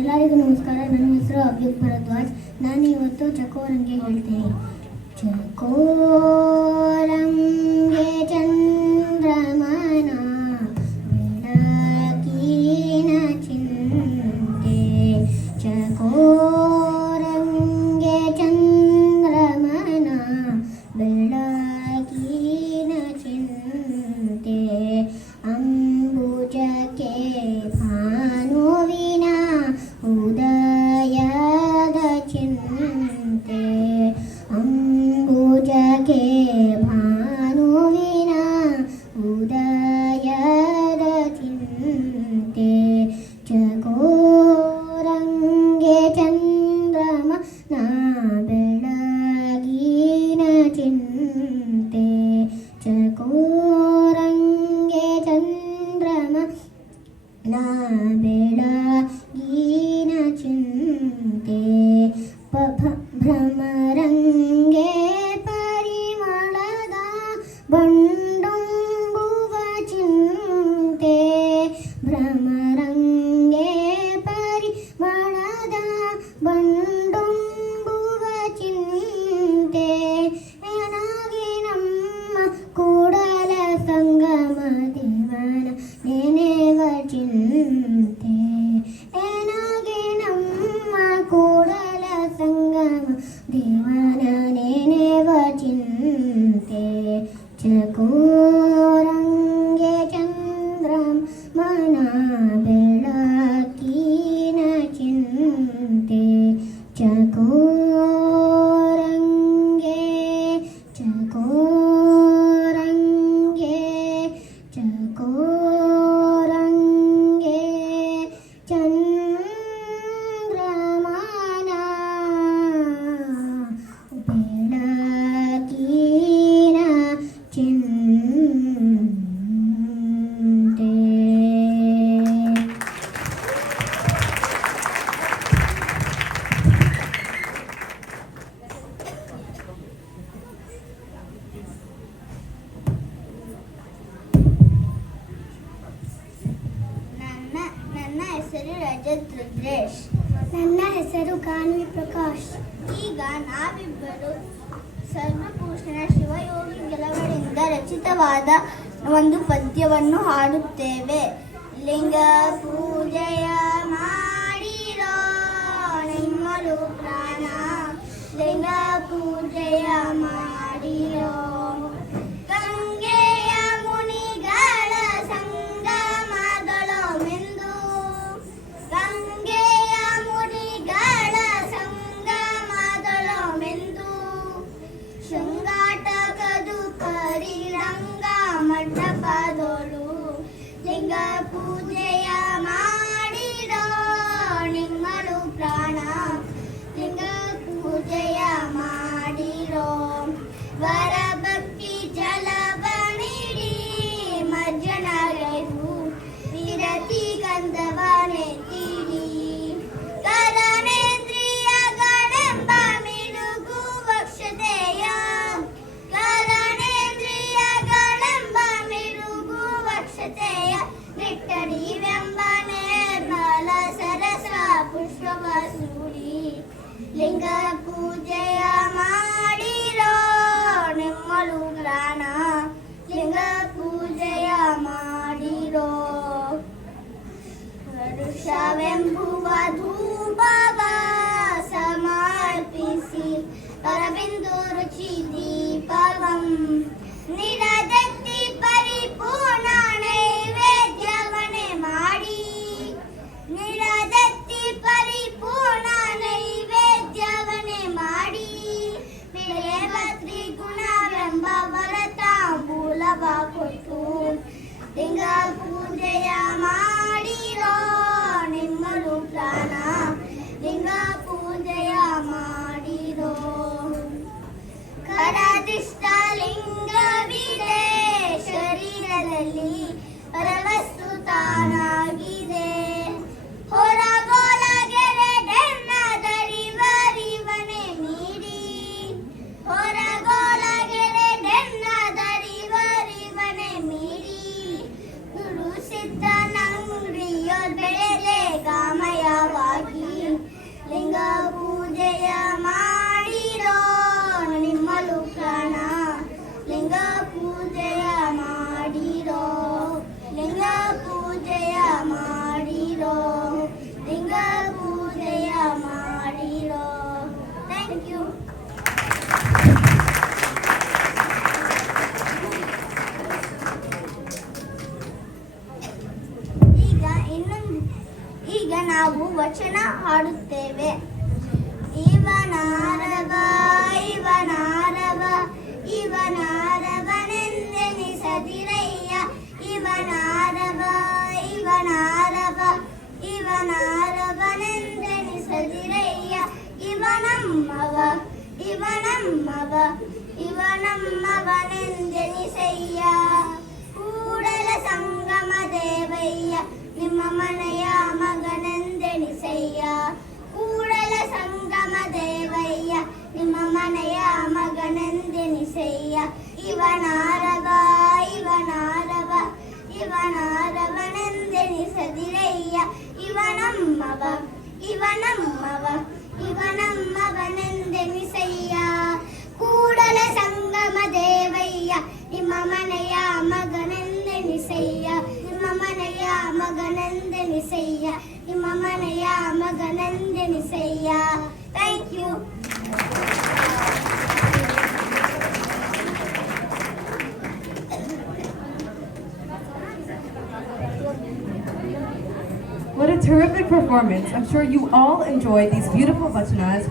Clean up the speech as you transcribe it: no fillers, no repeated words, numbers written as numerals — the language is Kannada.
ಎಲ್ಲರಿಗೂ ನಮಸ್ಕಾರ. ನನ್ನ ಹೆಸರು ಅವ್ಯುಕ್ ಭರದ್ವಾಜ್. ನಾನು ಇವತ್ತು ಚಕೋರಂಗೆ ಹೇಳ್ತೀನಿ. ಚಕೋರಂಗೆ ಚಂದ್ರಮನ ಬೆಳಕಿನ ಚಿಂತೆ, ಚಕೋರಂಗೆ ಚಂದ್ರಮನ ಬೆಳಕಿನ ಚಿಂತೆ, ಅಂಬುಜಕ್ಕೆ ಭಾನುವಿನ ಉದಯದ ಚಿಂತೆ, ಅಂಬುಜಕ್ಕೆ ಭಾನುವಿನ ಉದಯದ ಚಿಂತೆ, ಚಕೋರಂಗೆ ಚಂದ್ರಮನ ಬೆಳಗಿನ ಚಿಂತೆ, ಚಕೋರಂಗೆ ಚಂದ್ರಮನ ಬೆಳಗಿನ ಚಿಂತೆ, ಭ್ರಮರಂಗೆ ಪರಿಮಳದ ಬಂಡುಂಬುವ ಚಿಂತೆ, ಭ್ರಮರಂಗೆ ಪರಿಮಳದ ಬಂಡುಂಬುವ ಚಿಂತೆ, ಏನಾಗಿ ನಮ್ಮ ಕೂಡಲ ಸಂಗಮ ದೇವನ ನೆನೆವ ಚಿಂತೆ, ಏನಾಗಿ ನಮ್ಮ ಕೂಡಲ ಸಂಗಮ ದೇವನ ನೆನೆವ ಚಿಂತೆ, ಚಕೋರಂಗೆ ಚಂದ್ರಮನ ಬೆಳಕಿನ ಚಿಂತೆ, ಚಕೋರಂಗೆ ಚಕೋರಂಗೆ ಚಕೋರಂಗೆ ಚಂದ್ರಮನ ಬೆಳಕಿನ ಚಿಂತೆ. ನನ್ನ ಹೆಸರು ರಜತ್ ರುದ್ರೇಶ್. ನನ್ನ ಹೆಸರು ಕಾನ್ವಿ ಪ್ರಕಾಶ್. ಈಗ ನಾವಿಬ್ಬರು ಸರ್ವಭೂಷಣ ಶಿವಯೋಗಿ ಗೆಲವರಿಂದ ರಚಿತವಾದ ಒಂದು ಪದ್ಯವನ್ನು ಹಾಡುತ್ತೇವೆ. ಲಿಂಗ ಪೂಜೆಯ ಮಾಡಿರೋ ನಿಮ್ಮಲು ಪ್ರಾಣ, ಲಿಂಗ ಪೂಜೆಯ ಮಾಡಿರೋ, ಗಂಗೆಯ ಮುನಿಗಳ ಸಂಗಮಗಳು ಮೆಂದು, ಗಂಗೆಯ ಮುನಿಗಳ ಸಂಗಮಗಳು ಮೆಂದು, ಶೃಂಗಾಟಕದು ಪರಿರಂಗ ಮಂಟಪದೋಳು ಲಿಂಗ ಪೂಜೆಯ ಮಾಡಿರೋ ನಿಮ್ಮಳು ಪ್ರಾಣ, ಲಿಂಗ ಪೂಜೆಯ ಮಾಡಿರೋ, ವರಭಕ್ತಿ ಜಲವ ನೀಡಿ ಮಜ್ಜನಗೈದು ವಿರತಿ ಗಂಧವನೆ ತೀಡಿ, ಕರಣೇಂದ್ರಿಯಗಳೆಂಬ ಮಿಡುಗು ವಕ್ಷತೆಯ, ಕರಣೇಂದ್ರಿಯಗಳೆಂಬ ಮಿಡುಗು ವಕ್ಷತೆಯ, ನಿಟ್ಟಡಿವೆಂಬನೆ ಮಲ ಸರಸ ಪುಷ್ಪವ ಸೂಡಿ, ಲಿಂಗ ಪೂಜೆಯ ಮಾಡಿರೋ ನಿಮ್ಮಳು ಪ್ರಾಣ, ಲಿಂಗ ಪೂಜೆಯ ಮಾಡಿರೋ, ವರುಷವೆಂಬುವ ಧೂಪವ ಸಮರ್ಪಿಸಿ ಅರವಿಂದು ರುಚಿ ದೀಪವಂ ನಿರದತ್ತಿ ಪರಿಪೂರ್ಣ ನೈವೇದ್ಯವನೆ ಮಾಡಿ, ನಿರದತ್ತಿ ಪರಿಪೂರ್ಣ ನೈವೇದ್ಯವನೆ ಮಾಡಿ, ಬಿಳೆವ ತ್ರಿಗುಣವೆಂಬ ವರತಾಂಬೂಲವ ಕೊಟ್ಟು, ಲಿಂಗ ಪೂಜೆಯ ಮಾಡಿರೋ ನಿಮ್ಮಲು ಪ್ರಾಣ, ಲಿಂಗ ಪೂಜೆಯ ಮಾಡಿರೋ, ಕರದಿಷ್ಟ ಲಿಂಗವಿದೆ ಶರೀರದಲ್ಲಿ ಪರವಸ್ತು ತಾನಾಗಿದೆ, ಹೊರಗೋಲಗೆರೆಡೆನ್ನದರಿವರಿವನೆ ನೀಡಿ, ಹೊರಗೋಲಗೆರೆಡೆನ್ನದರಿವರಿವನೆ ಮೀರಿ, ಗುರು ಸಿದ್ಧನಂಗ್ರಿ ಈಗ ನಾವು ವಚನ ಹಾಡುತ್ತೇವೆ. ಇವನಾರವ ಇವನಾರವ ಇವನಾರವನೆಂದೆನಿಸದಿರಯ್ಯ. ಇವನಾರವ ಇವನಾರವ ಇವನಾರವನೆಂದೆನಿಸದಿರಯ್ಯ. ಇವನಮ್ಮವ ಇವನಮ್ಮವ ಇವನಮ್ಮವನೆಂದೆನಿಸಯ್ಯ. ಕೂಡಲ ಸಂಗಮ ದೇವಯ್ಯ ನಿಮ್ಮ ಮನೆಯ ಮಗನೆಂದೆನಿಸಯ್ಯ. ಕೂಡಲ ಸಂಗಮ ದೇವಯ್ಯ ನಿಮ್ಮ ಮನೆಯ ಮಗನೆಂದೆನಿಸಯ್ಯ. ಇವನಾರವ ಇವನಾರವ ಇವನಾರವನೆಂದೆನಿಸದಿರಯ್ಯ. ಇವನಮ್ಮವ ಇವನಮ್ಮವ ಇವನಮ್ಮವನೆಂದೆನಿಸಯ್ಯ. ಕೂಡಲ ಸಂಗಮ ದೇವಯ್ಯ ನಿಮ್ಮ ಮನೆಯ ಮಗನೆಂದೆನಿಸಯ್ಯ. ನಿಮ್ಮ ಮನೆಯ ಮಗನೆಂದೆನಿಸಯ್ಯ. ನಿಮ್ಮ ಮನೆಯ ಮಗನೆಂದೆನಿಸಯ್ಯ. Thank you. What a terrific performance. I'm sure you all enjoyed these beautiful vachanas.